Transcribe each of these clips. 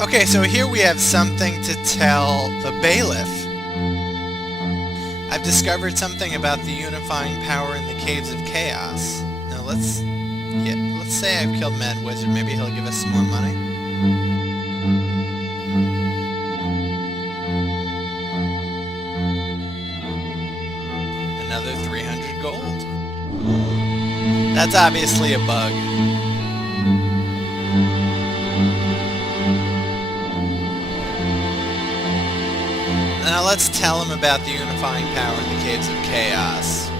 Okay, so here we have something to tell the bailiff. I've discovered something about the unifying power in the Caves of Chaos. Now let's say I've killed Mad Wizard. Maybe he'll give us some more money. Another 300 gold. That's obviously a bug. Now let's tell him about the unifying power in the Caves of Chaos.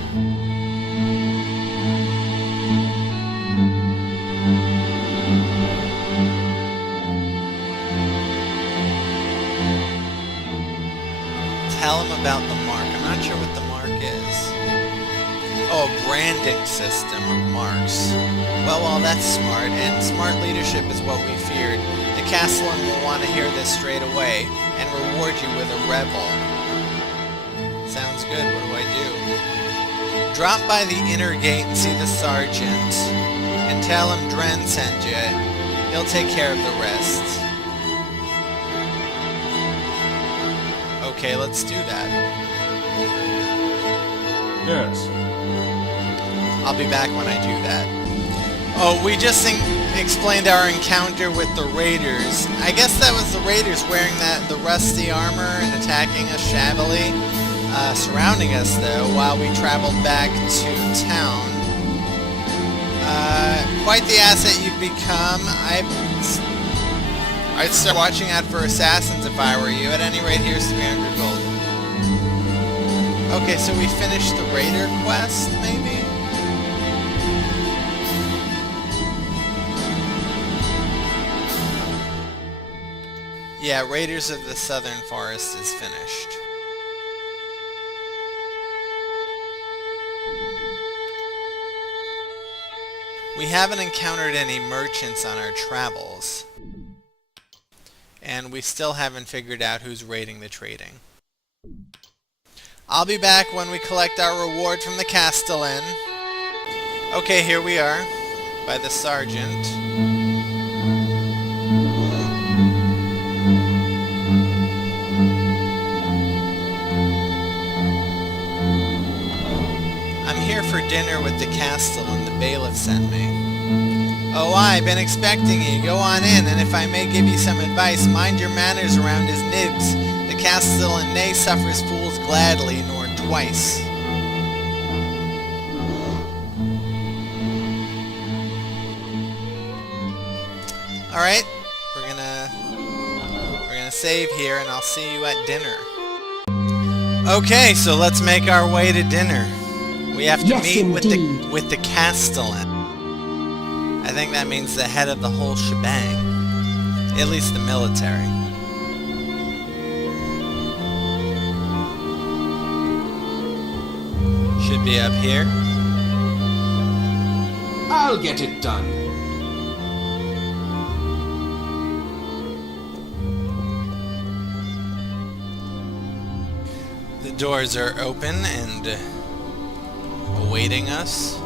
Tell him about the mark. I'm not sure what the mark is. Oh, a branding system of marks. Well, that's smart, and smart leadership is what we feared. The Castellan will want to hear this straight away, and reward you with a revel. Sounds good, what do I do? Drop by the inner gate and see the sergeant, and tell him Dren sent you. He'll take care of the rest. Okay, let's do that. Yes. I'll be back when I do that. Oh, we just explained our encounter with the raiders. I guess that was the raiders wearing the rusty armor and attacking us shabbily. Surrounding us, though, while we traveled back to town. Quite the asset you've become. I'd start watching out for assassins if I were you. At any rate, here's 300 gold. Okay, so we finished the raider quest, maybe? Yeah, Raiders of the Southern Forest is finished. We haven't encountered any merchants on our travels. And we still haven't figured out who's raiding the trading. I'll be back when we collect our reward from the Castellan. Okay, here we are, by the sergeant. I'm here for dinner with the Castellan the bailiff sent me. Oh, I've been expecting you. Go on in, and if I may give you some advice, mind your manners around his nibs. The Castellan nay suffers fools gladly, nor twice. Alright, we're gonna save here, and I'll see you at dinner. Okay, so let's make our way to dinner. We have to meet with the Castellan. I think that means the head of the whole shebang. At least the military. Should be up here. I'll get it done. The doors are open and awaiting us.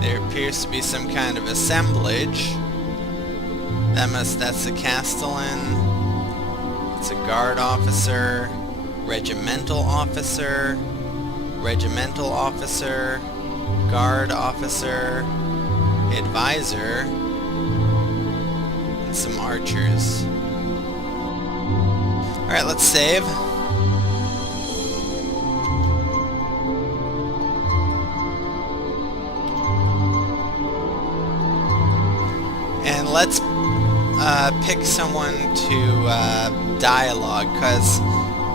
There appears to be some kind of assemblage. That's the Castellan. It's a guard officer, regimental officer, guard officer, advisor, and some archers. Alright, let's save. And let's pick someone to dialogue, because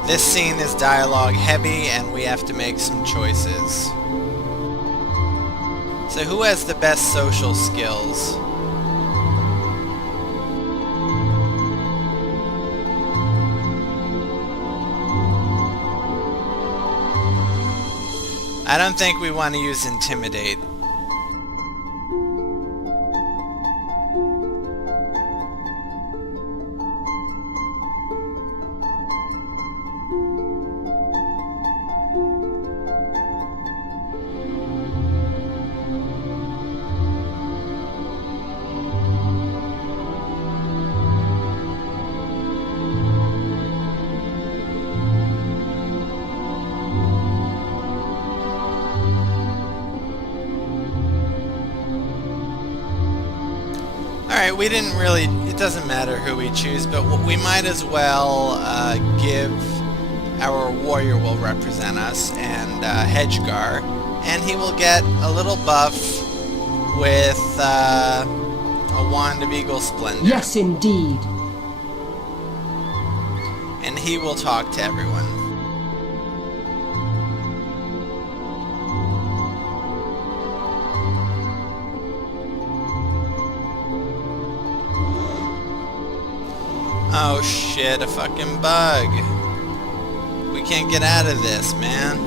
this scene is dialogue heavy and we have to make some choices. So who has the best social skills? I don't think we want to use Intimidate. we didn't really, it doesn't matter who we choose, but we might as well give our warrior will represent us, and Hedgegar, and he will get a little buff with a Wand of Eagle Splendor. Yes, indeed. And he will talk to everyone. Oh shit, a fucking bug. We can't get out of this, man.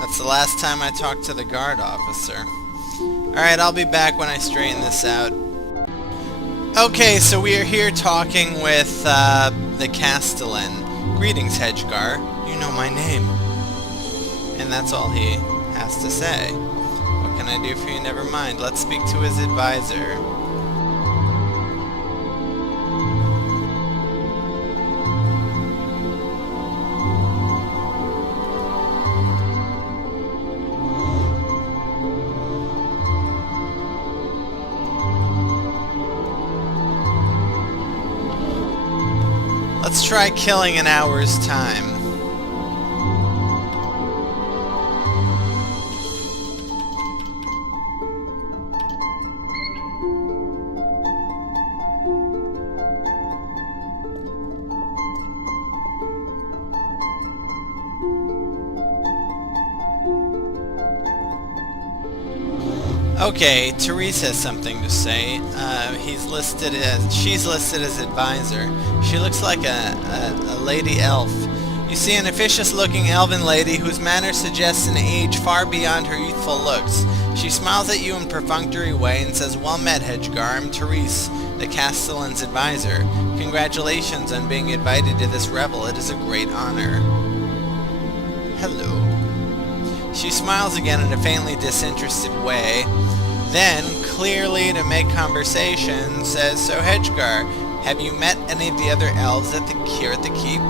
That's the last time I talked to the guard officer. Alright, I'll be back when I straighten this out. Okay, so we are here talking with the Castellan. Greetings, Hedgegar. You know my name. And that's all he has to say. What can I do for you? Never mind. Let's speak to his advisor. Let's try killing an hour's time. Okay, Therese has something to say. She's listed as advisor. She looks like a lady elf. You see an officious-looking elven lady whose manner suggests an age far beyond her youthful looks. She smiles at you in a perfunctory way and says, "Well met, Hedgegar. I'm Therese, the Castellan's advisor. Congratulations on being invited to this revel. It is a great honor." Hello. She smiles again in a faintly disinterested way. Then, clearly to make conversation, says, "So Hedgegar, have you met any of the other elves here at the keep?"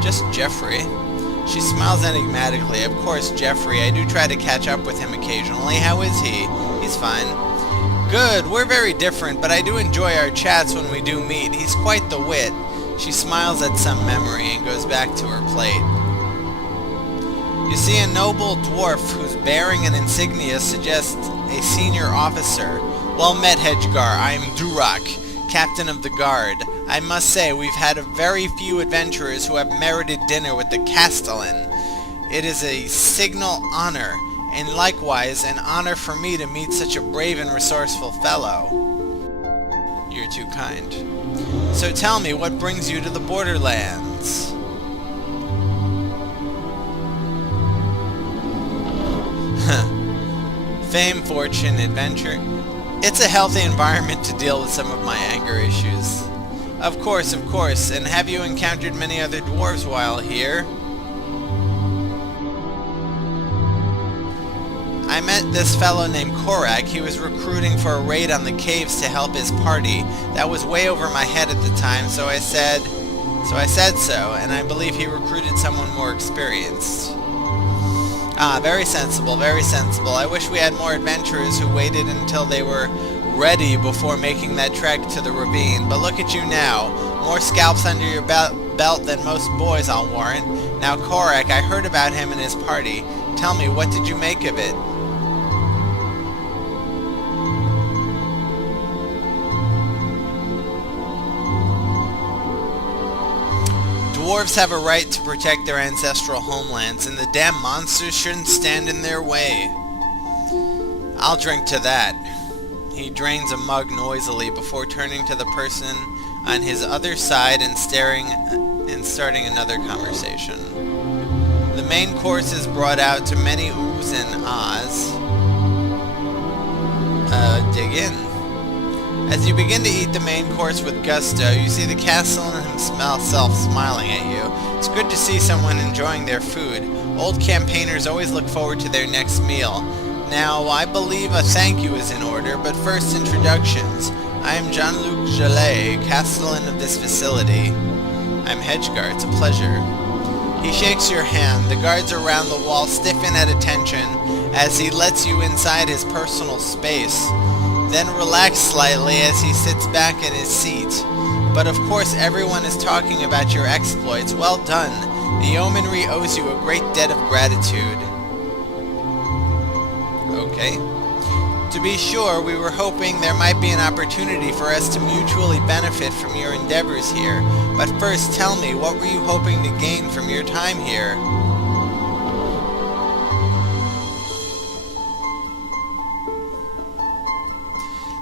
"Just Jeffrey." She smiles enigmatically. "Of course, Jeffrey. I do try to catch up with him occasionally. How is he?" "He's fine." "Good. We're very different, but I do enjoy our chats when we do meet. He's quite the wit." She smiles at some memory and goes back to her plate. You see a noble dwarf whose bearing and insignia suggest a senior officer. "Well met, Hedgegar. I am Durak, captain of the guard. I must say we've had a very few adventurers who have merited dinner with the Castellan. It is a signal honor, and likewise an honor for me to meet such a brave and resourceful fellow." "You're too kind. So tell me, what brings you to the Borderlands?" Fame, fortune, adventure. It's a healthy environment to deal with some of my anger issues. Of course, of course. And have you encountered many other dwarves while here?" "I met this fellow named Korak. He was recruiting for a raid on the caves to help his party. That was way over my head at the time, so I said so, and I believe he recruited someone more experienced." "Ah, very sensible, very sensible. I wish we had more adventurers who waited until they were ready before making that trek to the ravine. But look at you now. More scalps under your belt than most boys, I'll warrant. Now, Korak, I heard about him and his party. Tell me, what did you make of it?" Dwarves have a right to protect their ancestral homelands, and the damn monsters shouldn't stand in their way. "I'll drink to that." He drains a mug noisily before turning to the person on his other side and starting another conversation. The main course is brought out to many oohs and ahs. Dig in. As you begin to eat the main course with gusto, you see the Castellan himself smiling at you. It's good to see someone enjoying their food. Old campaigners always look forward to their next meal. Now, I believe a thank you is in order, but first introductions. I am Jean-Luc Gellet, Castellan of this facility. I'm Hedgegar. It's a pleasure. He shakes your hand. The guards around the wall stiffen at attention, as he lets you inside his personal space, then relax slightly as he sits back in his seat. But of course everyone is talking about your exploits. Well done. The yeomanry owes you a great debt of gratitude. Okay. To be sure, we were hoping there might be an opportunity for us to mutually benefit from your endeavors here. But first, tell me, what were you hoping to gain from your time here?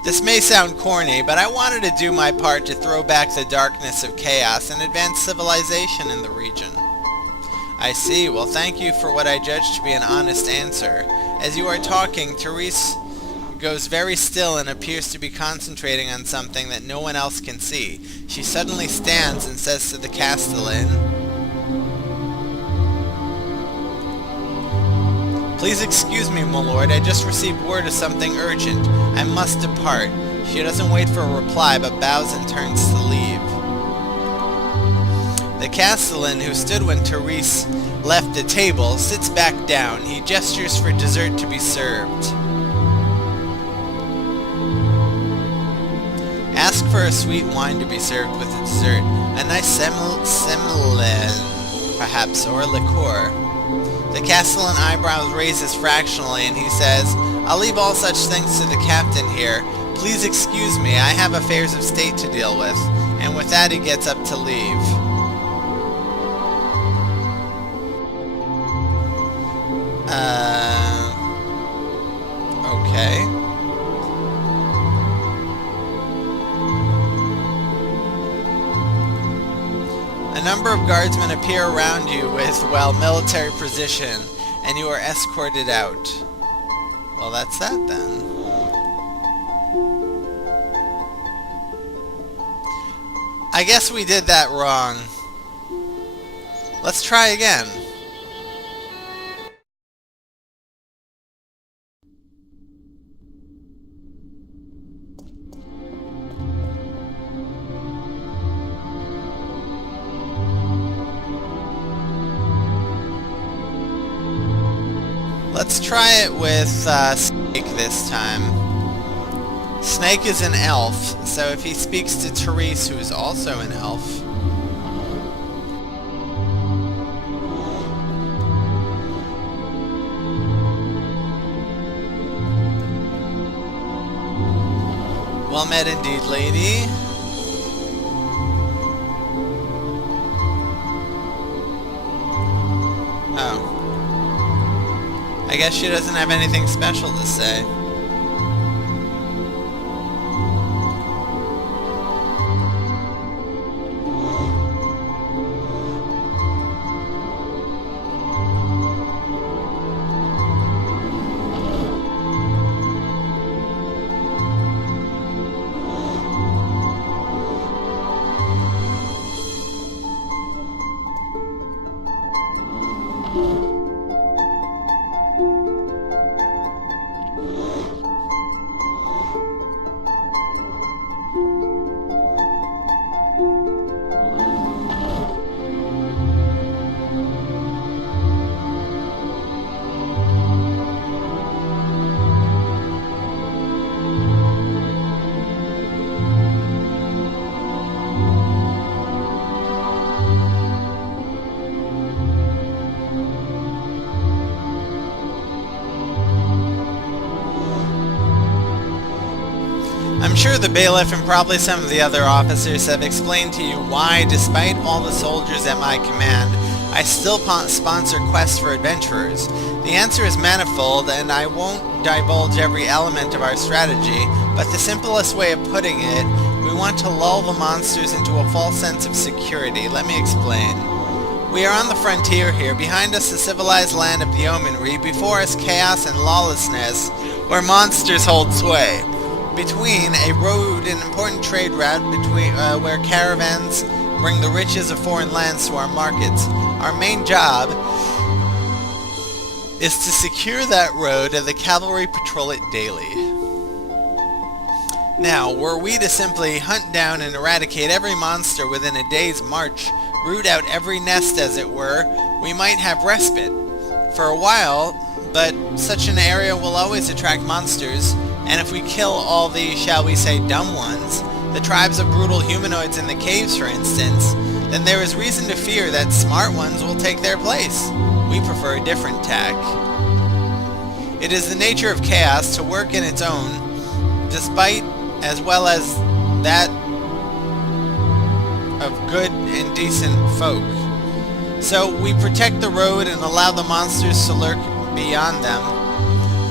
This may sound corny, but I wanted to do my part to throw back the darkness of chaos and advance civilization in the region. I see. Well, thank you for what I judge to be an honest answer. As you are talking, Therese goes very still and appears to be concentrating on something that no one else can see. She suddenly stands and says to the Castellan, "Please excuse me, my lord, I just received word of something urgent. I must depart." She doesn't wait for a reply, but bows and turns to leave. The Castellan, who stood when Therese left the table, sits back down. He gestures for dessert to be served. Ask for a sweet wine to be served with the dessert. A nice semillon, perhaps, or a liqueur. The Castellan eyebrows raises fractionally and he says, "I'll leave all such things to the captain here. Please excuse me, I have affairs of state to deal with." And with that he gets up to leave. Okay. A number of guardsmen appear around you with, well, military precision, and you are escorted out. Well, that's that then. I guess we did that wrong. Let's try again. Let's try it with Snake this time. Snake is an elf, so if he speaks to Therese, who is also an elf... Well met indeed, lady. Oh. I guess she doesn't have anything special to say. I'm sure the bailiff and probably some of the other officers have explained to you why, despite all the soldiers at my command, I still sponsor quests for adventurers. The answer is manifold, and I won't divulge every element of our strategy, but the simplest way of putting it, we want to lull the monsters into a false sense of security. Let me explain. We are on the frontier here, behind us the civilized land of the yeomanry, before us chaos and lawlessness, where monsters hold sway. Between a road, an important trade route between where caravans bring the riches of foreign lands to our markets. Our main job is to secure that road, and the cavalry patrol it daily. Now, were we to simply hunt down and eradicate every monster within a day's march, root out every nest as it were, we might have respite for a while, but such an area will always attract monsters, and if we kill all the, shall we say, dumb ones, the tribes of brutal humanoids in the caves for instance, then there is reason to fear that smart ones will take their place. We prefer a different tack. It is the nature of chaos to work in its own, despite as well as that of good and decent folk. So we protect the road and allow the monsters to lurk beyond them,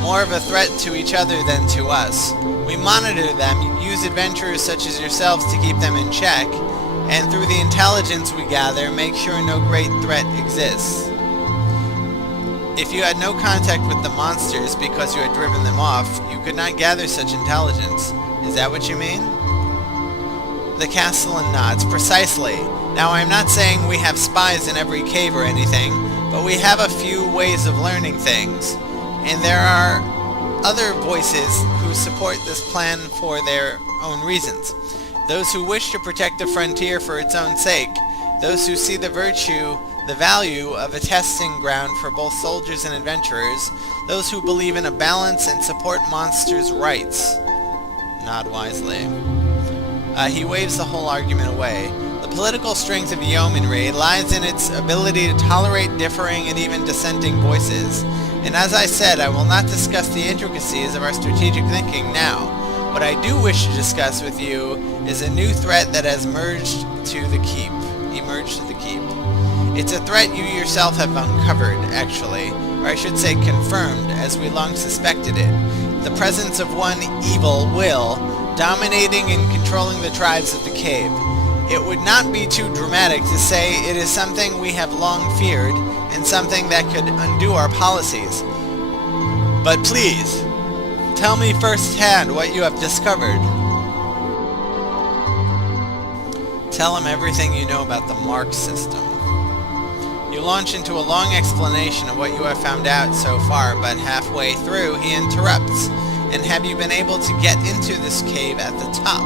more of a threat to each other than to us. We monitor them, use adventurers such as yourselves to keep them in check, and through the intelligence we gather, make sure no great threat exists. If you had no contact with the monsters because you had driven them off, you could not gather such intelligence. Is that what you mean? The castellan nods. Precisely. Now I am not saying we have spies in every cave or anything, but we have a few ways of learning things. And there are other voices who support this plan for their own reasons. Those who wish to protect the frontier for its own sake. Those who see the value of a testing ground for both soldiers and adventurers. Those who believe in a balance and support monsters' rights. Nod wisely. He waves the whole argument away. The political strength of yeomanry lies in its ability to tolerate differing and even dissenting voices. And as I said, I will not discuss the intricacies of our strategic thinking now. What I do wish to discuss with you is a new threat that has emerged to the keep. It's a threat you yourself have uncovered, actually, or I should say confirmed, as we long suspected it. The presence of one evil will, dominating and controlling the tribes of the cave. It would not be too dramatic to say it is something we have long feared, and something that could undo our policies. But please, tell me firsthand what you have discovered. Tell him everything you know about the mark system. You launch into a long explanation of what you have found out so far, but halfway through he interrupts. And have you been able to get into this cave at the top?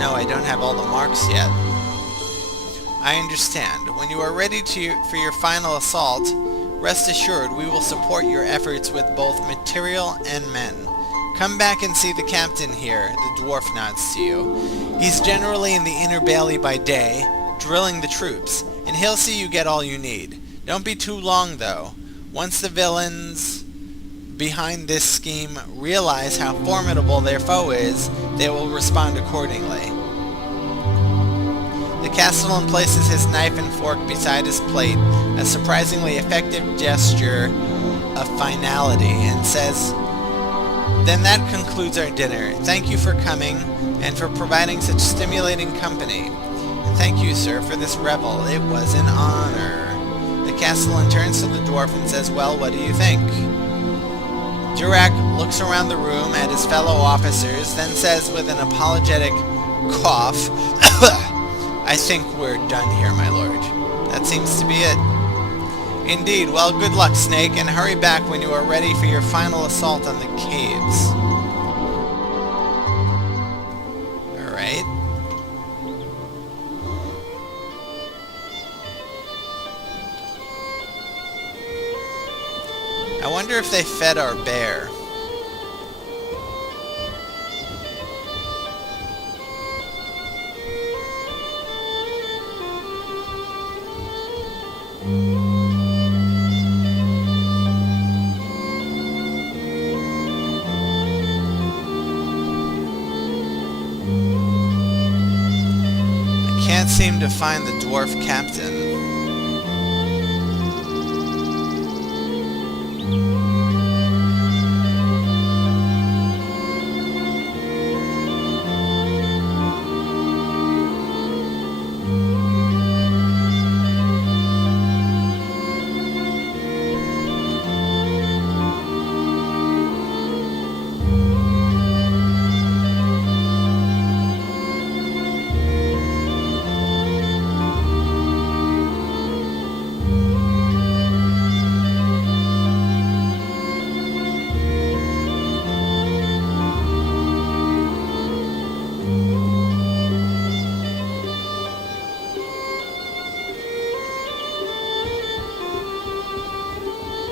No, I don't have all the marks yet. I understand. When you are ready for your final assault, rest assured we will support your efforts with both material and men. Come back and see the captain here, the dwarf nods to you. He's generally in the inner bailey by day, drilling the troops, and he'll see you get all you need. Don't be too long, though. Once the villains behind this scheme realize how formidable their foe is, they will respond accordingly. The castellan places his knife and fork beside his plate, a surprisingly effective gesture of finality, and says, "Then that concludes our dinner. Thank you for coming, and for providing such stimulating company. And thank you, sir, for this revel. It was an honor." The castellan turns to the dwarf and says, "Well, what do you think?" Durak looks around the room at his fellow officers, then says with an apologetic cough, "I think we're done here, my lord." That seems to be it. Indeed. Well, good luck, Snake, and hurry back when you are ready for your final assault on the caves. Alright. I wonder if they fed our bear. I can't seem to find the dwarf captain.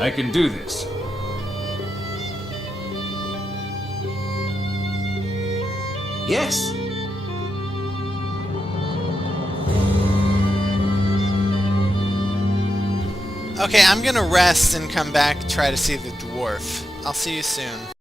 I can do this. Yes. Okay, I'm gonna rest and come back, try to see the dwarf. I'll see you soon.